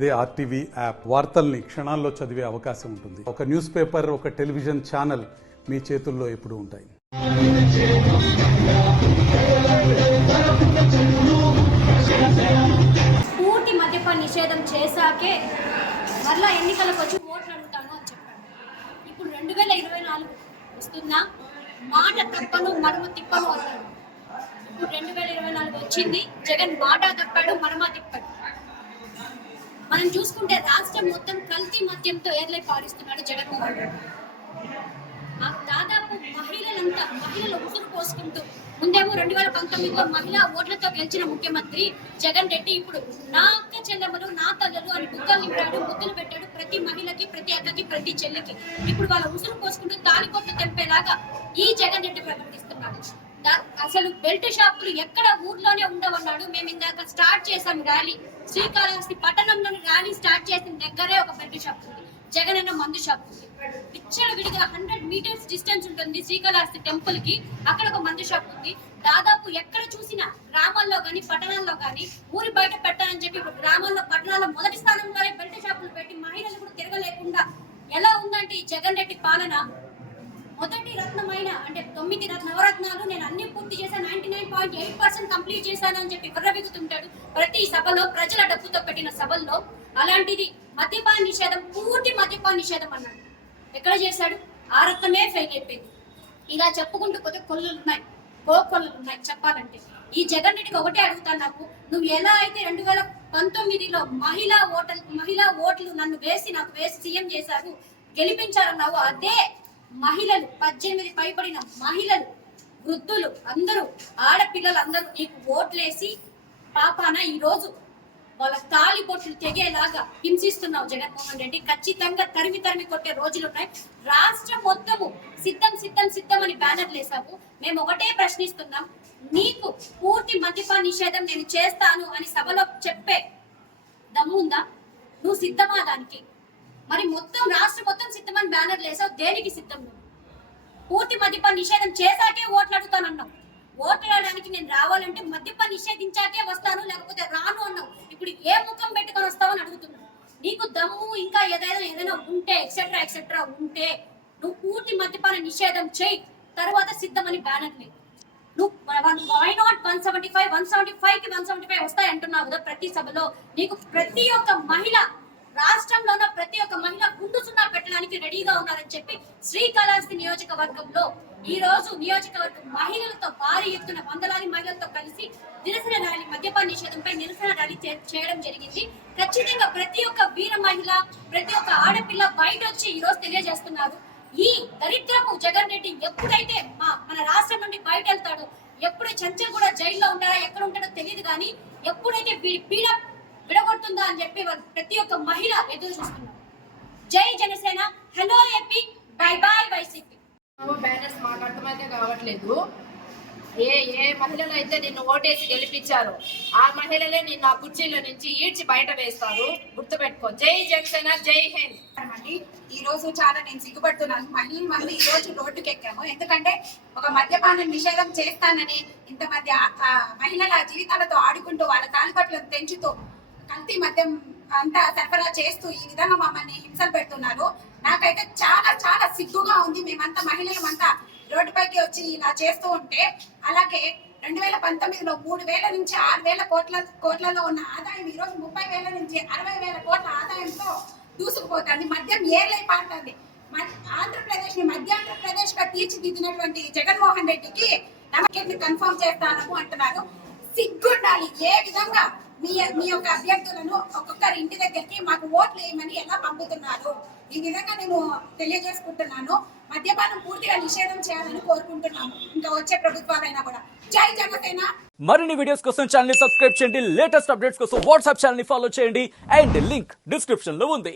అదే RTV app వార్తల్ని క్షణాల్లో చదివే అవకాశం ఉంటుంది. ఒక న్యూస్ పేపర్, ఒక టెలివిజన్ ఛానల్ మీ చేతుల్లో ఎప్పుడూ ఉంటాయి. పూర్తి మద్యపాన నిషేధం చేశాకే మరలా ఎన్నికలకు వచ్చి ఓట్లు అడుగుతాను అని చెప్పాడు. ఇప్పుడు 2024 వస్తున్నా, మాట తప్పను మడమ తిప్పను అన్నాడు. ఇప్పుడు 2024 వచ్చింది, జగన్ మాట తప్పాడు, మడమ తిప్పాడు. మనం చూసుకుంటే రాష్ట్రం మొత్తం కల్తీ మద్యంతో ఏర్లై పాడిస్తున్నాడు జగన్మోహన్ రెడ్డి. దాదాపు మహిళలు ఉసురు పోసుకుంటూ ముందేమో 2019లో మహిళా ఓట్లతో గెలిచిన ముఖ్యమంత్రి జగన్ రెడ్డి ఇప్పుడు నా అక్క చెల్లెమ్మలు, నా తల్లులు అని బుక్కలు నింపాడు, ముద్దులు పెట్టాడు ప్రతి మహిళకి, ప్రతి అక్కకి, ప్రతి చెల్లికి. ఇప్పుడు వాళ్ళ ఉసురు పోసుకుంటూ తాలికొట్లు తెంపేలాగా ఈ జగన్ రెడ్డి ప్రవర్తిస్తున్నాడు. అసలు బెల్ట్ షాపులు ఎక్కడ ఊర్లోనే ఉండవన్నాడు. మేము ఇందాక స్టార్ట్ చేసాం ర్యాలీ, శ్రీకాళహస్తి పట్టణంలోని ర్యాలీ స్టార్ట్ చేసిన దగ్గరే ఒక బెల్ట్ షాప్ ఉంది, జగన్ అన్న మందు షాప్ ఉంది. పిచ్చల విడిగా 100 మీటర్స్ డిస్టెన్స్ ఉంటుంది శ్రీకాళహస్తి టెంపుల్ కి, అక్కడ ఒక మందు షాప్ ఉంది. దాదాపు ఎక్కడ చూసినా గ్రామాల్లో గానీ పట్టణాల్లో గానీ ఊరి బయట పెట్టాలని చెప్పి ఇప్పుడు గ్రామాల్లో పట్టణాల్లో మొదటి స్థానంలోనే బెల్ట్ షాపులు పెట్టి మహిళలు కూడా తిరగలేకుండా ఎలా ఉందంటే ఈ జగన్ రెడ్డి పాలన. మొదటి రత్నమైన అంటే 9 నవరత్నాలు నేను అన్ని పూర్తి చేశాను, 99.8% కంప్లీట్ చేశాను అని చెప్పి విర్రవీగుతుంటాడు ప్రతి సభలో, ప్రజల డబ్బుతో పెట్టిన సభల్లో. అలాంటిది మద్యపాన నిషేధం, పూర్తి మద్యపాన నిషేధం అన్నాడు. ఎక్కడ చేశాడు? ఆ రత్నమే ఫెయిల్ అయిపోయింది. ఇలా చెప్పుకుంటూ పోతే కొల్లులు ఉన్నాయి చెప్పాలంటే. ఈ జగన్ రెడ్డికి ఒకటే అడుగుతాను, నాకు నువ్వు ఎలా అయితే 2019లో మహిళా ఓట్లు నాకు వేసి సీఎం చేశారు, గెలిపించారన్నావు, అదే మహిళలు 18 పైబడిన మహిళలు, వృద్ధులు అందరూ, ఆడపిల్లలు అందరూ నీకు ఓట్లేసి పాపాన ఈ రోజు వాళ్ళ తాలి బొట్లు తెగేలాగా హింసిస్తున్నావు జగన్మోహన్ రెడ్డి. ఖచ్చితంగా తరిమి కొట్టే రోజులున్నాయి. రాష్ట్రం మొత్తము సిద్ధం అని బ్యానర్లు వేసావు. మేము ఒకటే ప్రశ్నిస్తున్నాం, నీకు పూర్తి మద్యపాన నిషేధం నేను చేస్తాను అని సభలో చెప్పే దమ్ముందా? నువ్వు సిద్ధమా దానికి? మరి రాష్ట్రం మొత్తం సిద్ధమని బ్యానర్లు వేసావు, దేనికి సిద్ధం? పూర్తి మద్యపాన నిషేధం చేశాకే ఓట్లు అడుగుతానన్నావు. ఓట్లు అడగడానికి నేను రావాలంటే మద్యపాన నిషేధించాకే వస్తాను, లేకపోతే రాను అన్నావు. ఇప్పుడు ఏ ముఖం పెట్టుకొని వస్తావని అడుగుతున్నావు. నీకు దమ్ము ఇంకా ఏదైనా ఉంటే ఎక్సెట్రా ఉంటే నువ్వు పూర్తి మద్యపాన నిషేధం చేయి, తర్వాత సిద్ధమని బ్యానర్లు. నువ్వు వై నాట్ 175కి 175 వస్తాయి అంటున్నావు కదా ప్రతి సభలో. నీకు ప్రతి ఒక్క మహిళ, రాష్ట్రంలో ప్రతి ఒక్క మహిళ గుండు సున్నా పెట్టడానికి రెడీగా ఉన్నారని చెప్పి శ్రీకాళహస్తి నియోజకవర్గంలో ఈ రోజు నియోజకవర్గం మహిళలతో భారీ ఎత్తున వందలాది మహిళలతో కలిసి నిరసన ర్యాలీ, మద్యపాన నిషేధంపై నిరసన ర్యాలీ చేయడం జరిగింది. ఖచ్చితంగా ప్రతి ఒక్క వీర మహిళ, ప్రతి ఒక్క ఆడపిల్ల బయట వచ్చి ఈ రోజు తెలియజేస్తున్నారు, ఈ దరిద్రపు జగన్ రెడ్డి ఎప్పుడైతే మన రాష్ట్రం నుండి బయట వెళ్తాడో, ఎప్పుడు చెంచల్ కూడా జైల్లో ఉంటారా, ఎక్కడ ఉంటాడో తెలియదు, కానీ ఎప్పుడైతే పీడ విడగొడుతుందా అని చెప్పి ప్రతి ఒక్క మహిళ ఎదురు చూస్తున్నారు. జై Janasena, hello AP, by by YCP. Banners మాకు అర్థమైతే కావట్లేదు. ఏ మహిళలు అయితే నిన్ను ఓటేసి గెలిపించారో ఆ మహిళలే నిన్ను ఆ కుర్చీలో నుంచి ఈడ్చి బయట వేస్తారు, గుర్తుపెట్టుకో. జై జనసేన, జై హింద్. ఈ రోజు చాలా నేను సిగ్గుపడుతున్నాను. మళ్ళీ ఈ రోజు రోడ్డుకి ఎక్కాము, ఎందుకంటే ఒక మద్యపాన నిషేధం చేస్తానని ఇంతమంది మహిళల జీవితాలతో ఆడుకుంటూ వాళ్ళ తాలిబట్లను పెంచుతూ కల్తీ మద్యం అంతా సరఫరా చేస్తూ ఈ విధంగా మమ్మల్ని హింసలు పెడుతున్నారు. నాకైతే చాలా సిగ్గుగా ఉంది. మేమంతా మహిళలమంతా రోడ్డుపైకి వచ్చి ఇలా చేస్తూ ఉంటే, అలాగే 2019లో 3,000 నుంచి 6,000 కోట్లలో ఉన్న ఆదాయం ఈ రోజు 30,000 నుంచి 60,000 కోట్ల ఆదాయంతో దూసుకుపోతుంది. మద్యం ఏర్లై పారుతుంది. ఆంధ్రప్రదేశ్ ని మధ్యాంధ్రప్రదేశ్ గా తీర్చిదిద్దినటువంటి జగన్మోహన్ రెడ్డికి నమ్మకాన్ని కన్ఫర్మ్ చేస్తాను అంటున్నారు. సిగ్గుండాలి. ఏ విధంగా మీ యొక్క అభ్యర్థులను ఒక్కొక్కరి ఇంటి దగ్గరికి మాకు ఓట్లు వేయమని ఎలా పంపుతున్నారు? ఈ విధంగా నేను తెలియజేసుకుంటున్నాను. మద్యపానం పూర్తిగా నిషేధం చేయాలని కోరుకుంటున్నాము, ఇంకా వచ్చే ప్రభుత్వాలైనా కూడా. జై జనసేన. మరిన్ని వీడియోస్ కోసం ఛానల్ ని సబ్స్క్రైబ్ చేయండి, లేటెస్ట్ అప్డేట్స్ కోసం వాట్సాప్ ఛానల్ ని ఫాలో చేయండి, అండ్ లింక్ డిస్క్రిప్షన్ లో ఉంది.